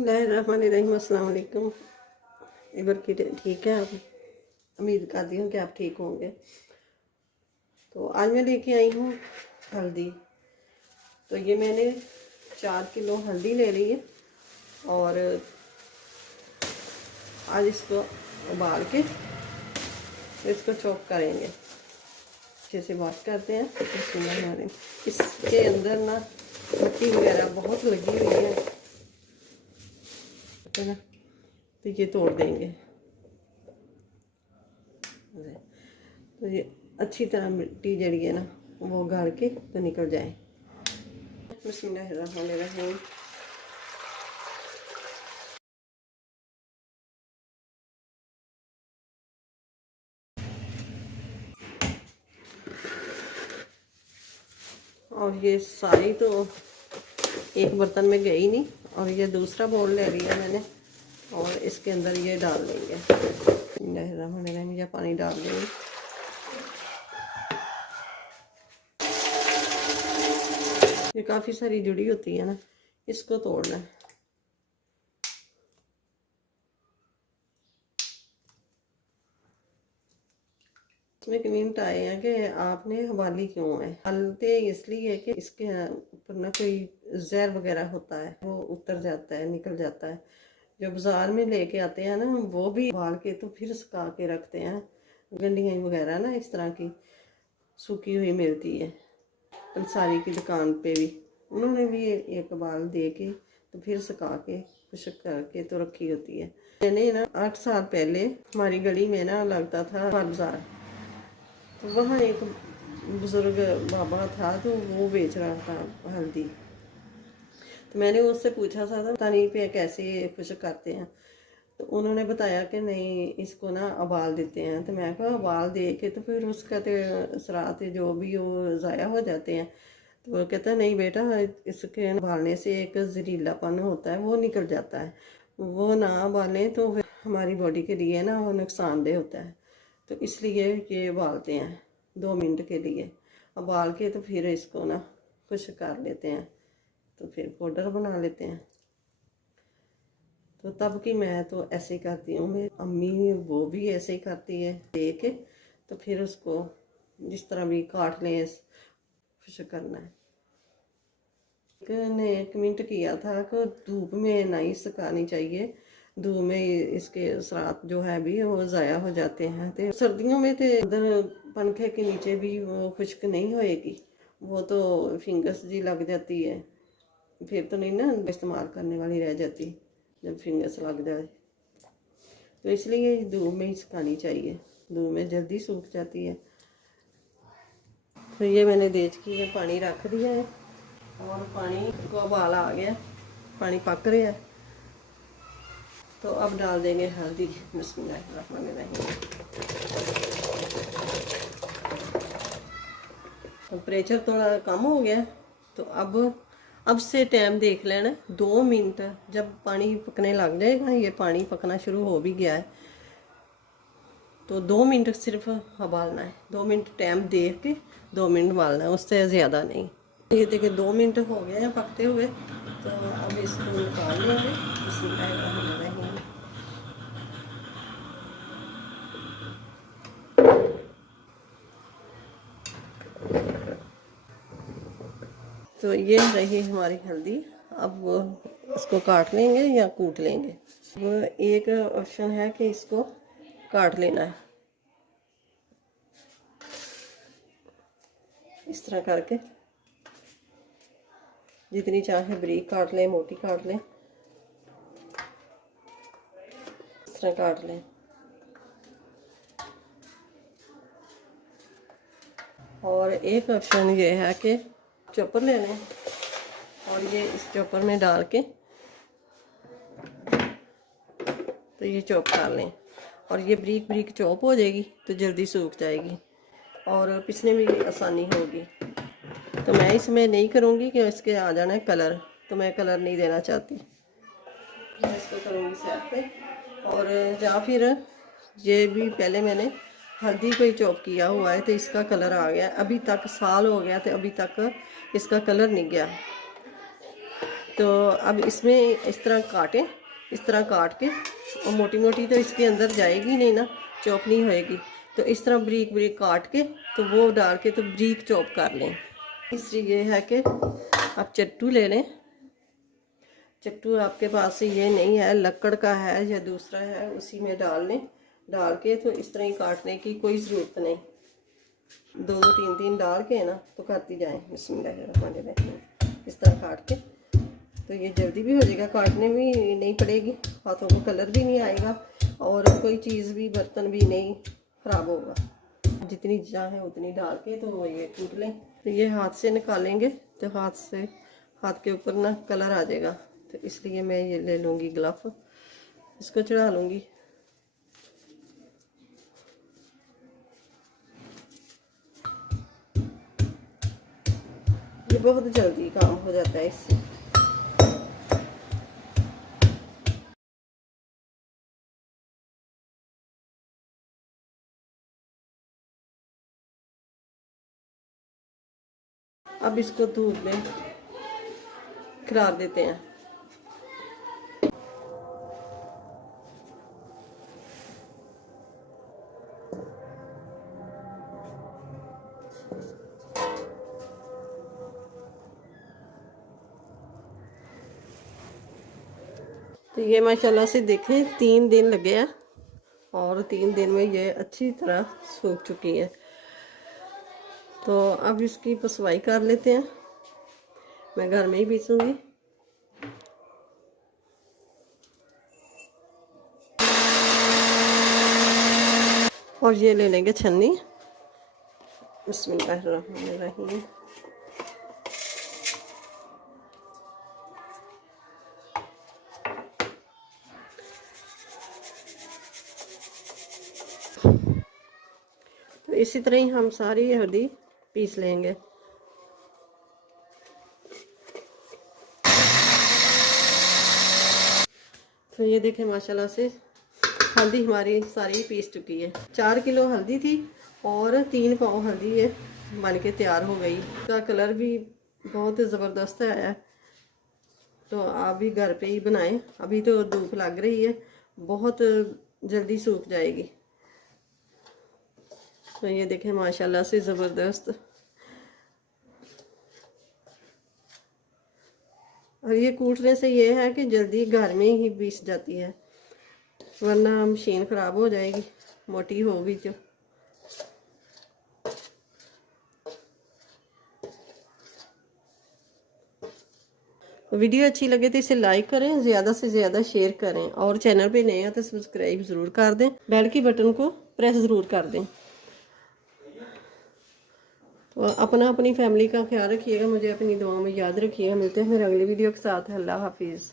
बिस्मिल्लाहिर्रहमानिर्रहीम। अस्सलाम वालेकुम। इबर की ठीक है आप? उम्मीद करती हूँ कि आप ठीक होंगे। तो आज मैं लेके आई हूँ हल्दी। तो ये मैंने 4 किलो हल्दी ले ली है और आज इसको उबाल के इसको चॉप करेंगे। अच्छे से वॉश करते हैं। इसके अंदर ना मिट्टी वगैरह बहुत लगी हुई है ना, तो ये तोड़ देंगे। तो ये अच्छी तरह मिट्टी जड़ी है ना वो गाड़ के तो निकल जाए। बिस्मिल्लाहिर्रहमानिर्रहीम। और ये सारी तो एक बर्तन में गई नहीं, और ये दूसरा बाउल ले लिया मैंने और इसके अंदर ये डाल देंगे। बिस्मिल्लाहिर्रहमानिर्रहीम। या पानी डाल देंगे। ये काफ़ी सारी जुड़ी होती है ना, इसको तोड़ना है। इसमें कमेंट आए हैं कि आपने हवाली क्यों है? हलते इसलिए कि इसके ऊपर ना कोई जहर वगैरह होता है, वो उतर जाता है, निकल जाता है। जो बाज़ार में लेके आते हैं ना वो भी उबाल के तो फिर सुखा के रखते हैं। गंडियाँ वगैरह ना इस तरह की सूखी हुई मिलती है। पंसारी की दुकान पे भी उन्होंने भी एक बाल दे के तो फिर सुखा के खुश्क करके तो रखी होती है। मैंने ना 8 साल पहले हमारी गली में ना लगता था बाजार, तो वहाँ एक बुज़ुर्ग बाबा था तो वो बेच रहा था हल्दी। तो मैंने उससे पूछा था पता नहीं पे कैसे खुश्क करते हैं, तो उन्होंने बताया कि नहीं इसको ना उबाल देते हैं। तो मैं कहा उबाल दे के तो फिर उसका तो असरात जो भी वो ज़ाया हो जाते हैं। तो वो कहता नहीं बेटा, इसके उबालने से एक जहरीलापन होता है वो निकल जाता है, वो ना उबालें तो फिर हमारी बॉडी के लिए ना वो नुकसानदेह होता है। तो इसलिए ये उबालते हैं 2 मिनट के लिए। उबाल के तो फिर इसको ना खुश्क कर लेते हैं, तो फिर पाउडर बना लेते हैं। तो तब की मैं तो ऐसे ही करती हूँ। मेरी अम्मी वो भी ऐसे ही करती है, दे के तो फिर उसको जिस तरह भी काट लें खुश्क करना है। एक ने कमेंट किया था कि धूप में नहीं सुखानी चाहिए, धूप में इसके असरात जो है भी वो ज़ाया हो जाते हैं। तो सर्दियों में तो अंदर पंखे के नीचे भी वो खुश्क नहीं होएगी, वो तो फिंगस जी लग जाती है, फिर तो नहीं ना इस्तेमाल करने वाली रह जाती जब फिंगस लग जाए। तो इसलिए धूप में ही सुखानी चाहिए, धूप में जल्दी सूख जाती है। तो ये मैंने देचकी में पानी रख दिया है और पानी को उबाल आ गया, पानी पक रहा है। तो अब डाल देंगे हल्दी। बिस्मिल्लाहिर्रहमानिर्रहीम। टेम्परेचर थोड़ा कम हो गया, तो अब से टाइम देख लेना 2 मिनट। जब पानी पकने लग जाएगा, ये पानी पकना शुरू हो भी गया है, तो 2 मिनट सिर्फ उबालना है। 2 मिनट टाइम देख के 2 मिनट उबालना है, उससे ज़्यादा नहीं। ये देखिए 2 मिनट हो गए हैं पकते हुए, तो अब इसको निकाल लेंगे। बिस्मिल्लाहिर्रहमानिर्रहीम। तो ये रही हमारी हल्दी। अब वो इसको काट लेंगे या कूट लेंगे। वो एक ऑप्शन है कि इसको काट लेना है, इस तरह करके जितनी चाहे बारीक काट लें, मोटी काट लें, इस तरह काट लें। और एक ऑप्शन ये है कि चॉपर ले लें और ये इस चॉपर में डाल के तो ये चॉप कर लें, और ये बारीक बारीक चॉप हो जाएगी तो जल्दी सूख जाएगी और पीसने में भी आसानी होगी। तो मैं इसमें नहीं करूँगी कि इसके आ जाना है कलर, तो मैं कलर नहीं देना चाहती। मैं इसको करूँगी साइड पे। और या फिर ये भी पहले मैंने हल्दी को ही चॉप किया हुआ है, तो इसका कलर आ गया। अभी तक साल हो गया तो अभी तक इसका कलर नहीं गया। तो अब इसमें इस तरह काटें, इस तरह काट के, और मोटी मोटी तो इसके अंदर जाएगी नहीं ना, चॉप नहीं होएगी, तो इस तरह ब्रीक ब्रीक काट के तो वो डाल के तो ब्रीक चॉप कर लें। इसलिए ये है कि आप चट्टू ले लें। चट्टू आपके पास से ये नहीं है, लकड़ का है या दूसरा है, उसी में डाल लें। डाल के तो इस तरह ही काटने की कोई ज़रूरत नहीं, दो दो तीन तीन डाल के ना तो करती जाएं। बिस्मिल्लाहिर्रहमानिर्रहीम। इस तरह काट के तो ये जल्दी भी हो जाएगा, काटने भी नहीं पड़ेगी, हाथों को कलर भी नहीं आएगा, और कोई चीज़ भी, बर्तन भी नहीं ख़राब होगा। जितनी चाहें उतनी डाल के तो ये कूट लें। तो ये हाथ से निकालेंगे तो हाथ के ऊपर ना कलर आ जाएगा, तो इसलिए मैं ये ले लूँगी ग्लव, इसको चढ़ा लूँगी। ये बहुत जल्दी काम हो जाता है इससे। अब इसको धूप में खिला देते हैं। तो ये माशाल्लाह से देखें 3 दिन लगे हैं, और 3 दिन में ये अच्छी तरह सूख चुकी है। तो अब इसकी पुसवाई कर लेते हैं, मैं घर में ही पीसूँगी। और ये ले लेंगे छन्नी। बिस्मिल्लाहिर्रहमानिर्रहीम। तो इसी तरह ही हम सारी हल्दी पीस लेंगे। तो ये देखें माशाल्लाह से हल्दी हमारी सारी पीस चुकी है। 4 किलो हल्दी थी और 3 पाव हल्दी ये बन के तैयार हो गई। इसका कलर भी बहुत ज़बरदस्त आया है। तो आप भी घर पे ही बनाएं। अभी तो धूप लग रही है, बहुत जल्दी सूख जाएगी। तो ये देखें माशाल्लाह से ज़बरदस्त। और ये कूटने से ये है कि जल्दी घर में ही पीस जाती है, वरना मशीन ख़राब हो जाएगी, मोटी होगी तो। वीडियो अच्छी लगे तो इसे लाइक करें, ज़्यादा से ज़्यादा शेयर करें, और चैनल पे नए हैं तो सब्सक्राइब ज़रूर कर दें, बेल की बटन को प्रेस ज़रूर कर दें। तो अपनी फैमिली का ख्याल रखिएगा, मुझे अपनी दुआओं में याद रखिएगा। मिलते हैं फिर अगली वीडियो के साथ। अल्लाह हाफिज़।